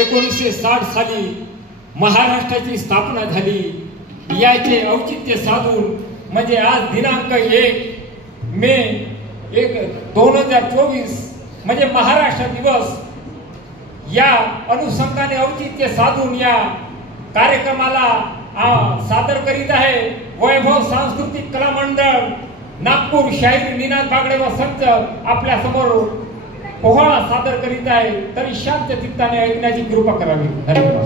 1960 साली महाराष्ट्राची स्थापना झाली. याचे औचित्य साधून म्हणजे आज दिनांक 1 मे 2024 म्हणजे महाराष्ट्र दिवस या अनुषंगाने औचित्य साधून या कार्यक्रमाला सादर करीत आहे वैभव सांस्कृतिक कला मंडळ नागपूर. शाहीर निनाद बागडे व संच आपल्या समोर पोहळा सादर करीत आहे. तरी शांत चित्ताने ऐकण्याची कृपा करावी. धन्यवाद.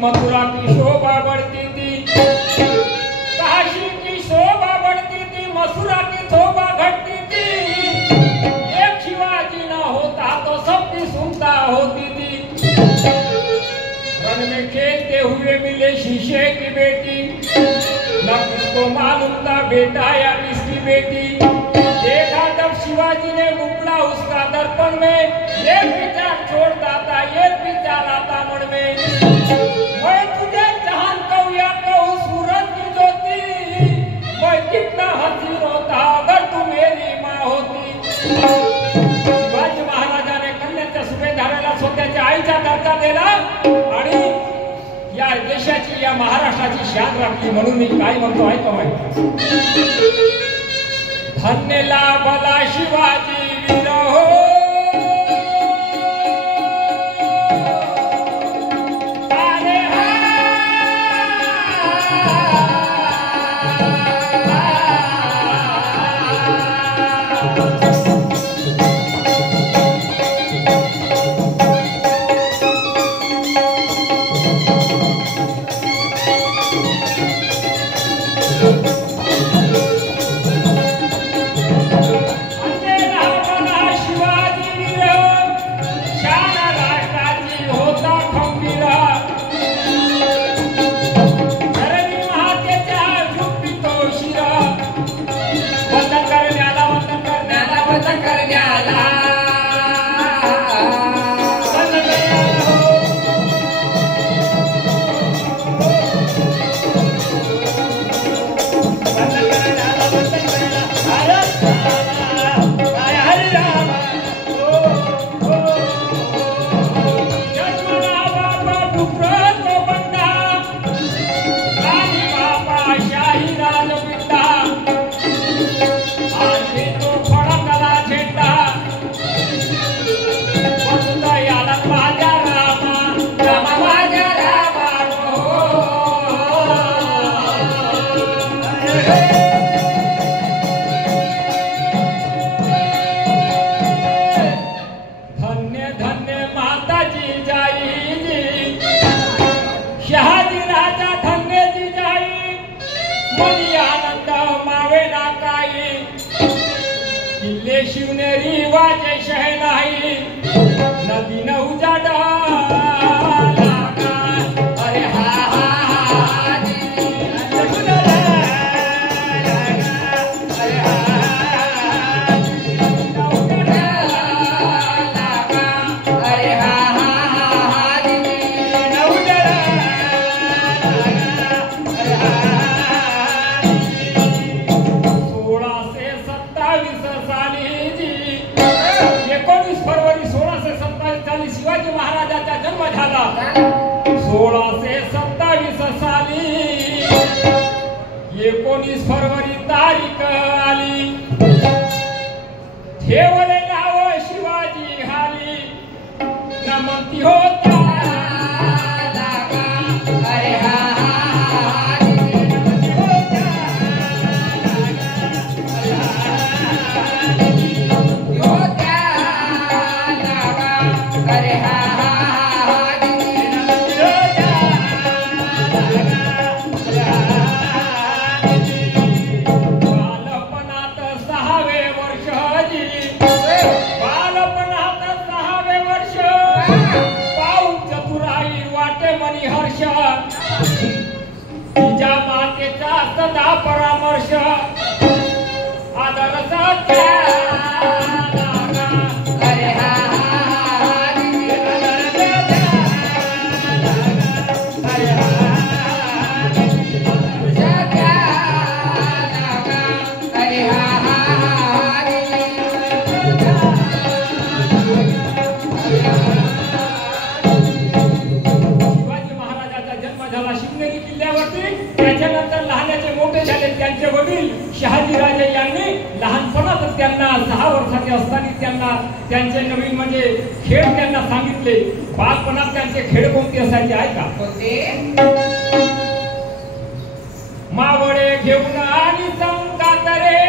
मथुरा की शोभा बढ़ती थी, काशी की शोभा बढ़ती थी, मथुरा की शोभा घटती थी. एक शिवाजी न होता तो सबकी सुनता होती थी. रण में खेलते हुए मिले शीशे की बेटी, न किसको मालूम था बेटा या किसकी बेटी. देखा जब शिवाजी ने मुकला उसका दर्पण में, एक विचार छोड़ता था एक विचार आता मन में. मैं तुझे जहान कहूँ या कहूँ सूरज की ज्योति, मैं कितना हंसी रोता अगर तू मेरी माँ होती. शिवाजी महाराजाने कन्याच्या सुभेदाराला स्वतःच्या आईचा दर्जा दिला आणि या देशाची या महाराष्ट्राची शान राखली. म्हणून मी काय म्हणतो ऐका माहिती. धन्य लाभला शिवाजी वीर हो, शिवनेरी वाजे शहनाई नदी न उजाडा लागा. अरे हा हा हा शिवाजी महाराजांचा जन्म झाला 1627 साली. 19 फरवरी तारीख आली, ठेवले नाव शिवाजी हाली. न म्हणती होता अरे हा राजेचा सदा परामर्श आदरचा त्याच्यानंतर लहानाचे मोठे झाले. त्यांचे वडील शहाजीराजे यांनी लहानपणातच त्यांना 6 वर्षाचे असताना त्यांना त्यांचे नवीन म्हणजे खेळ त्यांना सांगितले. बालपणात त्यांचे खेळ कोणते असायचे आहे का? मावळे घेऊन आणि संगात रे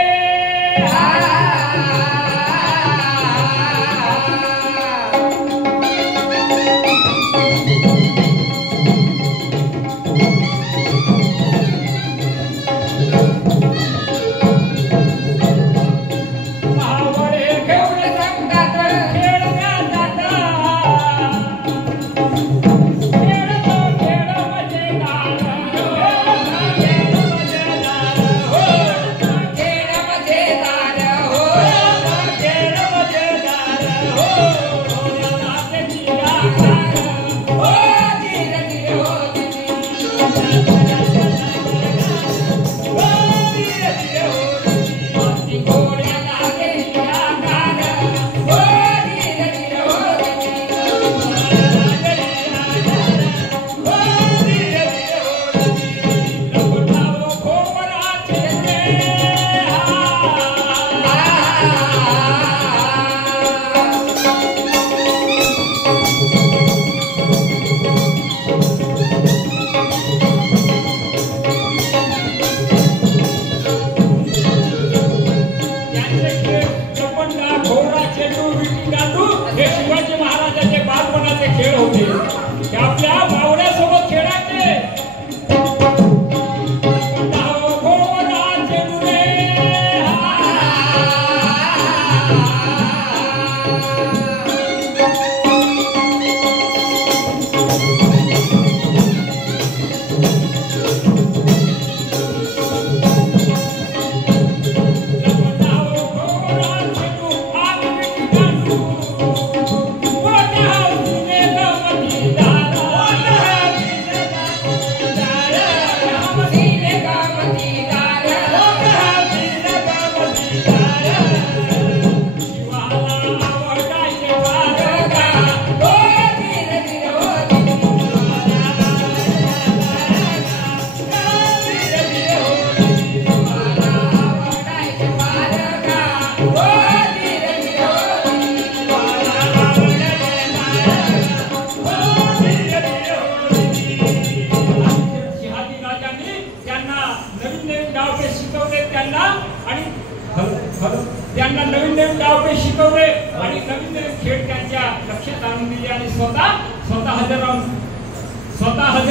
त्यांना नवीन नवीन डावपे शिकवले आणि नवीन नवीन खेळ त्यांच्या लक्षात आणून दिले आणि स्वतः हजर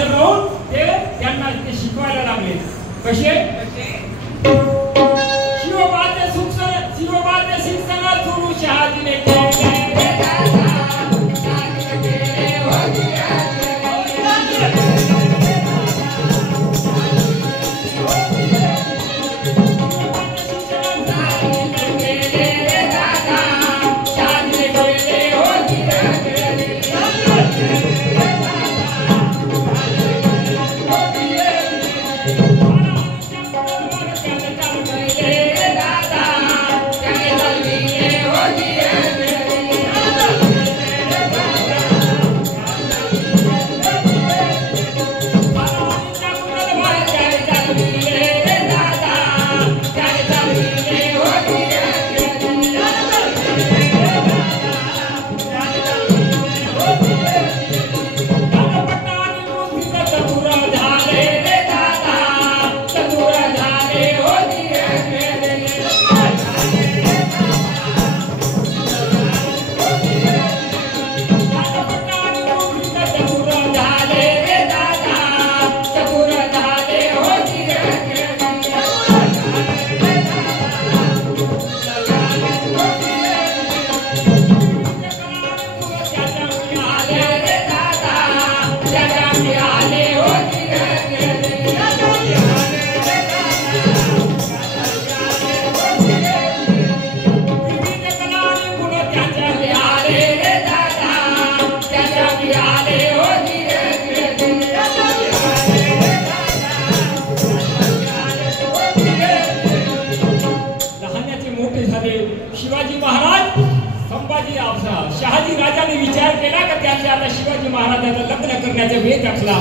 राहून ते त्यांना ते शिकवायला लागले. कसे शिवबाचे शिक्षण सुरू शहाजीने केले. महाराजाचा लग्न करण्याचा बेत आखला.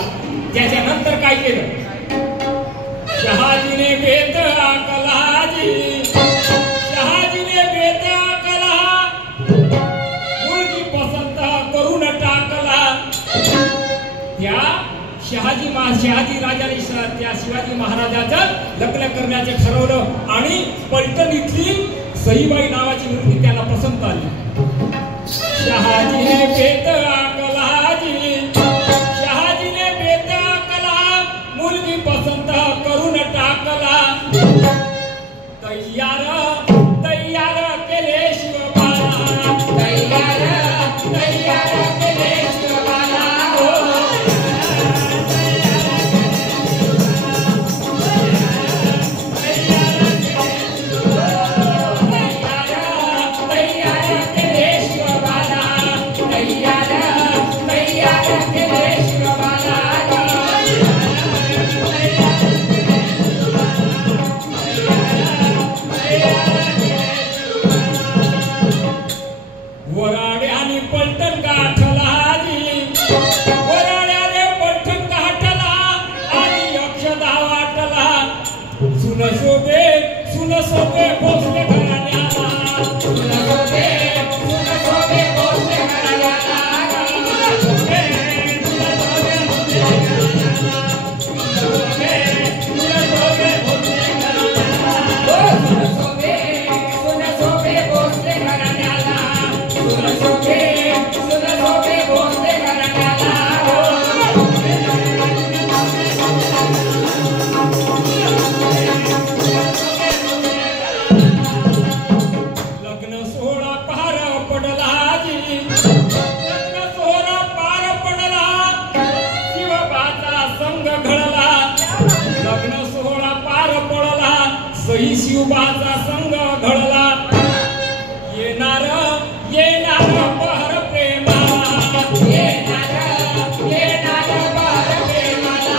त्याच्यानंतर काय केलं? शहाजीने बेत आखला जी, शहाजीने बेत आखला, मुलगी पसंत करून टाकला. त्या शहाजी राजाने त्या शिवाजी महाराजाचं लग्न करण्याचे ठरवलं आणि पलटण इथली सईबाई नावाची मुलगी त्याला पसंत आली. शहाजीने बेत आखला जी, शहाजीने बेत आखला, मुलगी पसंत करून टाकला. तैयार तैयार केले शिवबाला, तैयार तैयार केले शिवबाला. वराड्याने पलटण गाठला जी, वराड्याने पलटण गाठला आणि अक्षदा वाटला. सुन शोभे भोसले घराण्याला, सुन शोभे भोसले घराण्याला. सई शिवबाचा संग घडला. येणार येणार बहर प्रेमाला, येणार येणार बहर प्रेमाला.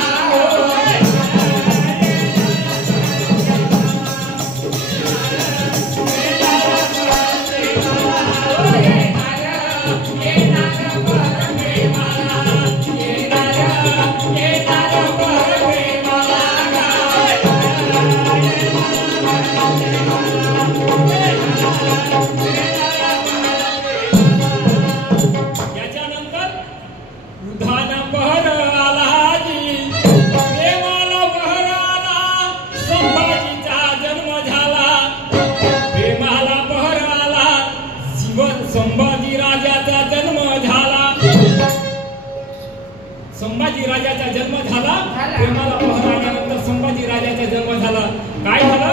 संभाजी राजाचा जन्म झाला. प्रेमाला बहर आल्यानंतर संभाजी राजाचा जन्म झाला. काय झालं?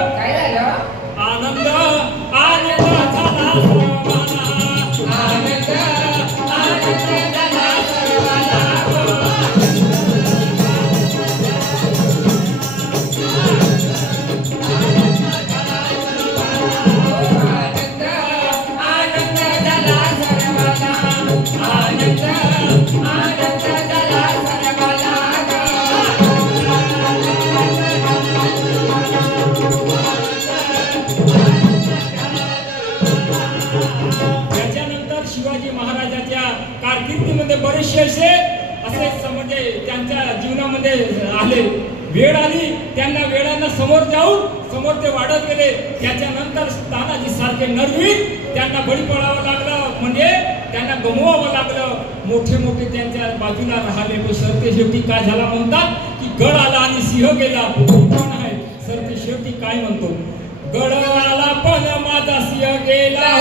आनंद आनंद झाला सर्वांना, आनंद आनंद झाला सर्वांना. शिवाजी महाराजांच्या कारकिर्दीमध्ये बरेचसे असे म्हणजे त्यांच्या जीवनामध्ये आले. वेळ आली, त्यांना वेळांना समोर ते वाढत गेले. त्याच्यानंतर तानाजी सारखे नरवीर त्यांना बळी पडावं लागलं, म्हणजे त्यांना गमवावं लागलं. मोठे त्यांच्या बाजूला राहिले. पण सरते शेवटी काय झाला म्हणतात की गड आला आणि सिंह गेला. कोण आहे सरते शेवटी काय म्हणतो? गड आला पण माझा सिंह गेला.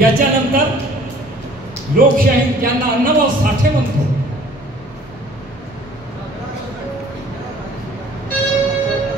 याच्यानंतर लोकशाही ज्यांना अण्णाभाऊ साठे म्हणतो